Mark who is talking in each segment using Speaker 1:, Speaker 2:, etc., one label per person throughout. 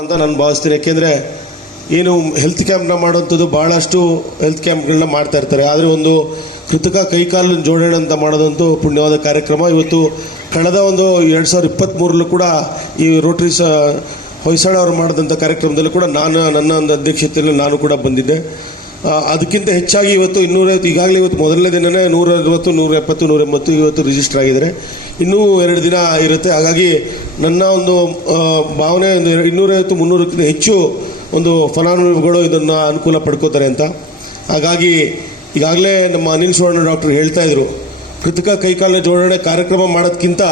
Speaker 1: ಅಂತ ನಾನು ಭಾವಿಸ್ತೀನಿ. ಯಾಕೆಂದರೆ ಏನು ಹೆಲ್ತ್ ಕ್ಯಾಂಪ್ನ ಮಾಡುವಂಥದ್ದು ಭಾಳಷ್ಟು ಹೆಲ್ತ್ ಕ್ಯಾಂಪ್ಗಳನ್ನ ಮಾಡ್ತಾ ಇರ್ತಾರೆ. ಆದರೆ ಒಂದು ಕೃತಕ ಕೈಕಾಲು ಜೋಡಣೆ ಅಂತ ಮಾಡೋದಂತೂ ಪುಣ್ಯವಾದ ಕಾರ್ಯಕ್ರಮ. ಇವತ್ತು ಕಳೆದ ಒಂದು ಎರಡು ಸಾವಿರದ ಇಪ್ಪತ್ತ್ಮೂರಲ್ಲೂ ಕೂಡ ಈ ರೋಟರಿ ಸ ಹೊಯ್ಸಳ ಅವರು ಮಾಡಿದಂಥ ಕಾರ್ಯಕ್ರಮದಲ್ಲೂ ಕೂಡ ನಾನು ನನ್ನ ಒಂದು ಅಧ್ಯಕ್ಷತೆಯಲ್ಲಿ ನಾನು ಕೂಡ ಬಂದಿದ್ದೆ. ಅದಕ್ಕಿಂತ ಹೆಚ್ಚಾಗಿ ಇವತ್ತು ಇನ್ನೂರೈವತ್ತು ಈಗಾಗಲೇ ಇವತ್ತು ಮೊದಲನೇ ದಿನನೇ ನೂರ ಅರವತ್ತು ನೂರ ಎಪ್ಪತ್ತು ನೂರ ಎಂಬತ್ತು ಇವತ್ತು ರಿಜಿಸ್ಟರ್ ಆಗಿದ್ದಾರೆ. ಇನ್ನೂ ಎರಡು ದಿನ ಇರುತ್ತೆ. ಹಾಗಾಗಿ ನನ್ನ ಒಂದು ಭಾವನೆ ಒಂದು ಇನ್ನೂರೈವತ್ತು, ಮುನ್ನೂರಕ್ಕಿಂತ ಹೆಚ್ಚು ಒಂದು ಫಲಾನುಭವಿಗಳು ಇದನ್ನು ಅನುಕೂಲ ಪಡ್ಕೋತಾರೆ ಅಂತ. ಹಾಗಾಗಿ ಈಗಾಗಲೇ ನಮ್ಮ ಅನಿಲ್ ಸುವರ್ಣ ಡಾಕ್ಟರ್ ಹೇಳ್ತಾ ಇದ್ರು, ಕೃತಕ ಕೈಕಾಲಿನ ಜೋಡಣೆ ಕಾರ್ಯಕ್ರಮ ಮಾಡೋದಕ್ಕಿಂತ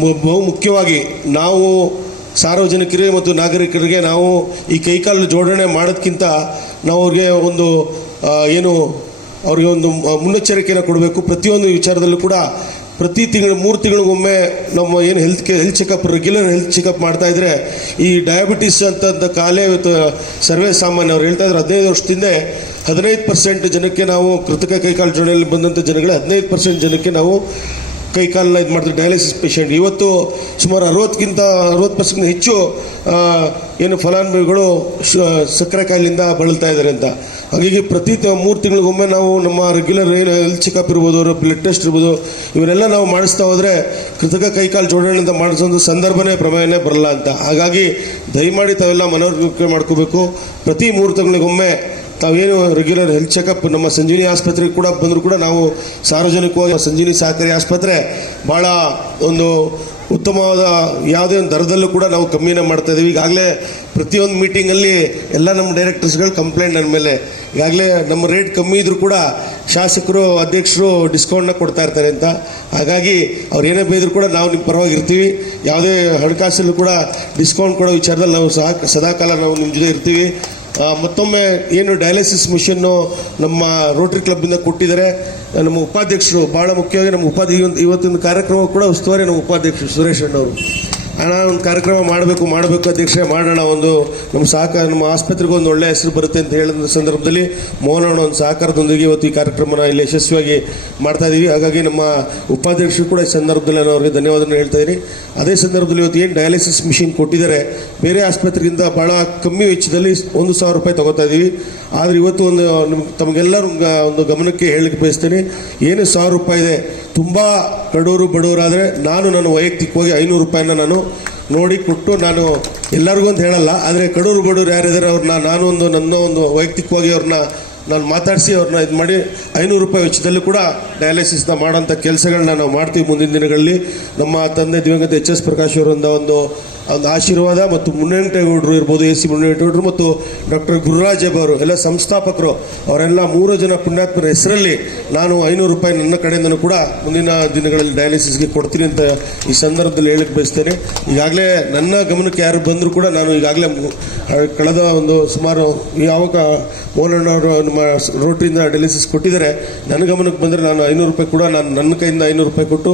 Speaker 1: ಬಹು ಮುಖ್ಯವಾಗಿ ನಾವು ಸಾರ್ವಜನಿಕರಿಗೆ ಮತ್ತು ನಾಗರಿಕರಿಗೆ ನಾವು ಈ ಕೈಕಾಲು ಜೋಡಣೆ ಮಾಡೋದಕ್ಕಿಂತ ನಾವು ಅವ್ರಿಗೆ ಒಂದು ಏನು, ಅವ್ರಿಗೆ ಒಂದು ಮುನ್ನೆಚ್ಚರಿಕೆಯನ್ನು ಕೊಡಬೇಕು. ಪ್ರತಿಯೊಂದು ವಿಚಾರದಲ್ಲೂ ಕೂಡ ಪ್ರತಿ ತಿಂಗಳು, ಮೂರು ತಿಂಗಳಿಗೊಮ್ಮೆ ನಮ್ಮ ಏನು health care health checkup regular health checkup ಮಾಡ್ತಾ ಇದ್ರೆ ಈ ಡಯಾಬಿಟಿಸ್ ಅಂತ ಕಾಲೇ ಸರ್ವೇ ಸಾಮಾನ್ಯ ಅವ್ರು ಹೇಳ್ತಾ ಇದ್ರು. ಹದಿನೈದು ವರ್ಷದಿಂದ ಹದಿನೈದು ಪರ್ಸೆಂಟ್ ಜನಕ್ಕೆ ನಾವು ಕೃತಕ ಕೈಕಾಲು ಜೋಡಣೆಯಲ್ಲಿ ಬಂದಂಥ ಜನಗಳೇ ಹದಿನೈದು ಪರ್ಸೆಂಟ್ ಜನಕ್ಕೆ ನಾವು ಕೈಕಾಲನ್ನ ಇದು ಮಾಡ್ತಾರೆ ಡಯಾಲಿಸಿಸ್ ಪೇಷಂಟ್ ಇವತ್ತು ಸುಮಾರು ಅರವತ್ತಕ್ಕಿಂತ, ಅರವತ್ತು ಪರ್ಸೆಂಟ್ ಹೆಚ್ಚು ಏನು ಫಲಾನುಭವಿಗಳು ಸಕ್ಕರೆ ಕಾಯಿಲೆಯಿಂದ ಬಳಲ್ತಾ ಇದ್ದಾರೆ ಅಂತ. ಹಾಗಾಗಿ ಪ್ರತಿ ಮೂರು ತಿಂಗಳಿಗೊಮ್ಮೆ ನಾವು ನಮ್ಮ ರೆಗ್ಯುಲರ್ ಹೆಲ್ತ್ ಚೆಕಪ್ ಇರ್ಬೋದು ಬ್ಲಡ್ ಟೆಸ್ಟ್ ಇರ್ಬೋದು, ಇವನ್ನೆಲ್ಲ ನಾವು ಮಾಡಿಸ್ತಾ ಹೋದರೆ ಕೃತಕ ಕೈಕಾಲು ಜೋಡಣೆ ಅಂತ ಮಾಡಿಸೋ ಸಂದರ್ಭನೇ, ಪ್ರಮೇಯನೇ ಬರಲ್ಲ ಅಂತ. ಹಾಗಾಗಿ ದಯಮಾಡಿ ತಾವೆಲ್ಲ ಮನವರಿಕೆ ಮಾಡ್ಕೋಬೇಕು. ಪ್ರತಿ ಮೂರು ತಿಂಗಳಿಗೊಮ್ಮೆ ತಾವೇನು ರೆಗ್ಯುಲರ್ ಹೆಲ್ತ್ ಚೆಕಪ್ ನಮ್ಮ ಸಂಜೀವಿನಿ ಆಸ್ಪತ್ರೆಗೆ ಕೂಡ ಬಂದರೂ ಕೂಡ ನಾವು ಸಾರ್ವಜನಿಕವಾಗಿ ಸಂಜೀವಿನಿ ಸಹಕಾರಿ ಆಸ್ಪತ್ರೆ ಭಾಳ ಒಂದು ಉತ್ತಮವಾದ ಯಾವುದೇ ಒಂದು ದರದಲ್ಲೂ ಕೂಡ ನಾವು ಕಮ್ಮಿನ ಮಾಡ್ತಾ ಇದ್ದೀವಿ. ಈಗಾಗಲೇ ಪ್ರತಿಯೊಂದು ಮೀಟಿಂಗಲ್ಲಿ ಎಲ್ಲ ನಮ್ಮ ಡೈರೆಕ್ಟರ್ಸ್ಗಳು ಕಂಪ್ಲೇಂಟ್ ನನ್ನ ಮೇಲೆ. ಈಗಾಗಲೇ ನಮ್ಮ ರೇಟ್ ಕಮ್ಮಿ ಇದ್ರೂ ಕೂಡ ಶಾಸಕರು, ಅಧ್ಯಕ್ಷರು ಡಿಸ್ಕೌಂಟ್ನ ಕೊಡ್ತಾ ಇರ್ತಾರೆ ಅಂತ. ಹಾಗಾಗಿ ಅವ್ರು ಏನೇ ಬೈದರೂ ಕೂಡ ನಾವು ನಿಮ್ಮ ಪರವಾಗಿ ಇರ್ತೀವಿ ಯಾವುದೇ ಹಣಕಾಸಲ್ಲೂ ಕೂಡ ಡಿಸ್ಕೌಂಟ್ ಕೊಡೋ ವಿಚಾರದಲ್ಲಿ ನಾವು ಸಹ ಸದಾಕಾಲ ನಾವು ನಿಮ್ಮ ಜೊತೆ ಇರ್ತೀವಿ. ಮತ್ತೊಮ್ಮೆ ಏನು ಡಯಾಲಿಸಿಸ್ ಮಿಷನ್ನು ನಮ್ಮ ರೋಟರಿ ಕ್ಲಬ್ಬಿಂದ ಕೊಟ್ಟಿದ್ದಾರೆ. ನಮ್ಮ ಉಪಾಧ್ಯಕ್ಷರು ಭಾಳ ಮುಖ್ಯವಾಗಿ ನಮ್ಮ ಉಪಾಧ್ಯ ಇವತ್ತಿನ ಕಾರ್ಯಕ್ರಮ ಕೂಡ ಉಸ್ತುವಾರಿ ನಮ್ಮ ಉಪಾಧ್ಯಕ್ಷರು ಸುರೇಶ್ ಅಣ್ಣವರು. ಅಣ್ಣ, ಒಂದು ಕಾರ್ಯಕ್ರಮ ಮಾಡಬೇಕು ಮಾಡಬೇಕು ಅಧ್ಯಕ್ಷರೇ ಮಾಡೋಣ. ಒಂದು ನಮ್ಮ ಸಹಕಾರ ನಮ್ಮ ಆಸ್ಪತ್ರೆಗೆ ಒಂದು ಒಳ್ಳೆಯ ಹೆಸರು ಬರುತ್ತೆ ಅಂತ ಹೇಳಿದ ಸಂದರ್ಭದಲ್ಲಿ ಮೋಹನಣ್ಣ ಒಂದು ಸಹಕಾರದೊಂದಿಗೆ ಇವತ್ತು ಈ ಕಾರ್ಯಕ್ರಮನ ಇಲ್ಲಿ ಯಶಸ್ವಿಯಾಗಿ ಮಾಡ್ತಾ ಇದ್ದೀವಿ ಹಾಗಾಗಿ ನಮ್ಮ ಉಪಾಧ್ಯಕ್ಷರು ಕೂಡ ಈ ಸಂದರ್ಭದಲ್ಲಿ ನಾನು ಅವರಿಗೆ ಧನ್ಯವಾದನ ಹೇಳ್ತಾ ಇದ್ದೀನಿ. ಅದೇ ಸಂದರ್ಭದಲ್ಲಿ ಇವತ್ತು ಏನು ಡಯಾಲಿಸಿಸ್ ಮಿಷಿನ್ ಕೊಟ್ಟಿದ್ದಾರೆ, ಬೇರೆ ಆಸ್ಪತ್ರೆಗಿಂತ ಭಾಳ ಕಮ್ಮಿ ವೆಚ್ಚದಲ್ಲಿ ಒಂದು ಸಾವಿರ ರೂಪಾಯಿ ತಗೋತಾ ಇದ್ದೀವಿ ಆದರೆ ಇವತ್ತು ಒಂದು ನಿಮ್ಗೆ ತಮಗೆಲ್ಲರೂ ಒಂದು ಗಮನಕ್ಕೆ ಹೇಳಲಿಕ್ಕೆ ಬಯಸ್ತೀನಿ, ಏನು ಸಾವಿರ ರೂಪಾಯಿ ಇದೆ, ತುಂಬ ಕಡೂರು ಬಡವರಾದರೆ ನಾನು ನನ್ನ ವೈಯಕ್ತಿಕವಾಗಿ ಐನೂರು ರೂಪಾಯಿನ ನಾನು ನೋಡಿ ಕೊಟ್ಟು ನಾನು ಎಲ್ಲರಿಗೂ ಅಂತ ಹೇಳಲ್ಲ, ಆದರೆ ಕಡೂರು ಬಡವರು ಯಾರಿದ್ದಾರೆ ಅವ್ರನ್ನ ನಾನು ಒಂದು ನನ್ನ ಒಂದು ವೈಯಕ್ತಿಕವಾಗಿ ಅವ್ರನ್ನ ನಾನು ಮಾತಾಡಿಸಿ ಅವ್ರನ್ನ ಇದು ಮಾಡಿ ಐನೂರು ರೂಪಾಯಿ ವೆಚ್ಚದಲ್ಲಿ ಕೂಡ ಡಯಾಲಿಸಿಸ್ನ ಮಾಡೋಂಥ ಕೆಲಸಗಳನ್ನ ನಾವು ಮಾಡ್ತೀವಿ ಮುಂದಿನ ದಿನಗಳಲ್ಲಿ. ನಮ್ಮ ತಂದೆ ದಿವಂಗತ ಎಚ್ ಎಸ್ ಪ್ರಕಾಶ್ ಅವರಿಂದ ಒಂದು ಒಂದು ಆಶೀರ್ವಾದ ಮತ್ತು ಮುನ್ನೆಂಟೇಗೌಡರು ಇರ್ಬೋದು, ಎ ಸಿ ಮುನ್ನೆಂಟೇಗೌಡರು ಮತ್ತು ಡಾಕ್ಟರ್ ಗುರುರಾಜ್ ಅವರು, ಎಲ್ಲ ಸಂಸ್ಥಾಪಕರು, ಅವರೆಲ್ಲ ಮೂರು ಜನ ಪುಣ್ಯಾತ್ಮರ ಹೆಸರಲ್ಲಿ ನಾನು ಐನೂರು ರೂಪಾಯಿ ನನ್ನ ಕಡೆಯಿಂದನೂ ಕೂಡ ಮುಂದಿನ ದಿನಗಳಲ್ಲಿ ಡಯಾಲಿಸಿಸ್ಗೆ ಕೊಡ್ತೀನಿ ಅಂತ ಈ ಸಂದರ್ಭದಲ್ಲಿ ಹೇಳಕ್ಕೆ ಬಯಸ್ತೇನೆ. ಈಗಾಗಲೇ ನನ್ನ ಗಮನಕ್ಕೆ ಯಾರು ಬಂದರೂ ಕೂಡ ನಾನು ಈಗಾಗಲೇ ಕಳೆದ ಒಂದು ಸುಮಾರು ಯಾವಾಗ ಮೋಹನಣ್ಣವರು ನಮ್ಮ ರೋಟ್ರಿಯಿಂದ ಡಯಾಲಿಸಿಸ್ ಕೊಟ್ಟಿದ್ದಾರೆ, ನನ್ನ ಗಮನಕ್ಕೆ ಬಂದರೆ ನಾನು ಐನೂರು ರೂಪಾಯಿ ಕೂಡ ನಾನು ನನ್ನ ಕೈಯಿಂದ ಐನೂರು ರೂಪಾಯಿ ಕೊಟ್ಟು,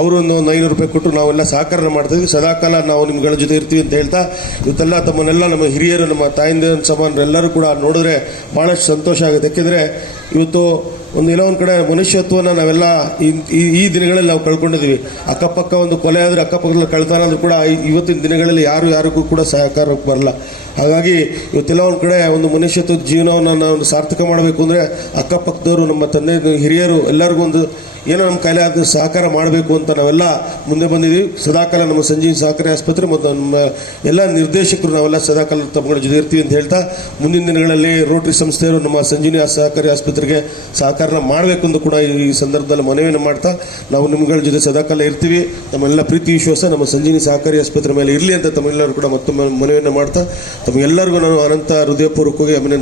Speaker 1: ಅವರು ಒಂದು ಐನೂರು ರೂಪಾಯಿ ಕೊಟ್ಟು ನಾವೆಲ್ಲ ಸಹಕಾರ ಮಾಡ್ತಿದ್ವಿ. ಸದಾಕಾಲ ನಾವು ನಿಮ್ಗಳ ಜೊತೆ ಇರ್ತೀವಿ ಅಂತ ಹೇಳ್ತಾ, ಇವತ್ತೆಲ್ಲ ತಮ್ಮನ್ನೆಲ್ಲ ನಮ್ಮ ಹಿರಿಯರು, ನಮ್ಮ ತಾಯಿಂದ ಸಮಾನರೆಲ್ಲರೂ ಕೂಡ ನೋಡಿದ್ರೆ ಭಾಳಷ್ಟು ಸಂತೋಷ ಆಗುತ್ತೆ. ಯಾಕೆಂದರೆ ಇವತ್ತು ಒಂದು ಎಲ್ಲೋ ಒಂದು ಕಡೆ ಮನುಷ್ಯತ್ವನ ನಾವೆಲ್ಲ ಈ- ಈ ದಿನಗಳಲ್ಲಿ ನಾವು ಕಳ್ಕೊಂಡಿದ್ದೀವಿ. ಅಕ್ಕಪಕ್ಕ ಒಂದು ಕೊಲೆ ಆದರೆ ಅಕ್ಕಪಕ್ಕದಲ್ಲಿ ಕಳ್ತಾನ ಕೂಡ ಈ- ಇವತ್ತಿನ ದಿನಗಳಲ್ಲಿ ಯಾರು ಯಾರಿಗೂ ಕೂಡ ಸಹಕಾರಕ್ಕೆ ಬರಲ್ಲ. ಹಾಗಾಗಿ ಇವತ್ತೆಲ್ಲ ಒಂದು ಕಡೆ ಒಂದು ಮನುಷ್ಯತ್ವದ ಜೀವನವನ್ನು ನಾವು ಸಾರ್ಥಕ ಮಾಡಬೇಕು ಅಂದರೆ ಅಕ್ಕಪಕ್ಕದವರು, ನಮ್ಮ ತಂದೆ ಹಿರಿಯರು ಎಲ್ಲರಿಗೂ ಒಂದು ಏನೋ ನಮ್ಮ ಕಾಯಿಲೆ ಅದು ಸಹಕಾರ ಮಾಡಬೇಕು ಅಂತ ನಾವೆಲ್ಲ ಮುಂದೆ ಬಂದಿದ್ದೀವಿ. ಸದಾಕಾಲ ನಮ್ಮ ಸಂಜೀವಿ ಸಹಕಾರಿ ಆಸ್ಪತ್ರೆ ಮತ್ತು ನಮ್ಮ ಎಲ್ಲ ನಿರ್ದೇಶಕರು ನಾವೆಲ್ಲ ಸದಾಕಾಲ ತಮ್ಮಗಳ ಜೊತೆ ಇರ್ತೀವಿ ಅಂತ ಹೇಳ್ತಾ, ಮುಂದಿನ ದಿನಗಳಲ್ಲಿ ರೋಟರಿ ಸಂಸ್ಥೆಯವರು ನಮ್ಮ ಸಂಜೀವಿನಿ ಸಹಕಾರಿ ಆಸ್ಪತ್ರೆಗೆ ಸಹಕಾರನ ಮಾಡಬೇಕು ಅಂತ ಕೂಡ ಈ ಸಂದರ್ಭದಲ್ಲಿ ಮನವಿಯನ್ನು ಮಾಡ್ತಾ, ನಾವು ನಿಮ್ಮಗಳ ಜೊತೆ ಸದಾಕಾಲ ಇರ್ತೀವಿ. ನಮ್ಮೆಲ್ಲ ಪ್ರೀತಿ ವಿಶ್ವಾಸ ನಮ್ಮ ಸಂಜೀವಿನಿ ಸಹಕಾರಿ ಆಸ್ಪತ್ರೆ ಮೇಲೆ ಇರಲಿ ಅಂತ ತಮ್ಮೆಲ್ಲರೂ ಕೂಡ ಮತ್ತೊಮ್ಮೆ ಮನವಿಯನ್ನು ಮಾಡ್ತಾ ತಮಗೆಲ್ಲರಿಗೂ ನಾನು ಅನಂತ ಹೃದಯಪೂರ್ವಕವಾಗಿ ಅಭಿನಂದನೆ.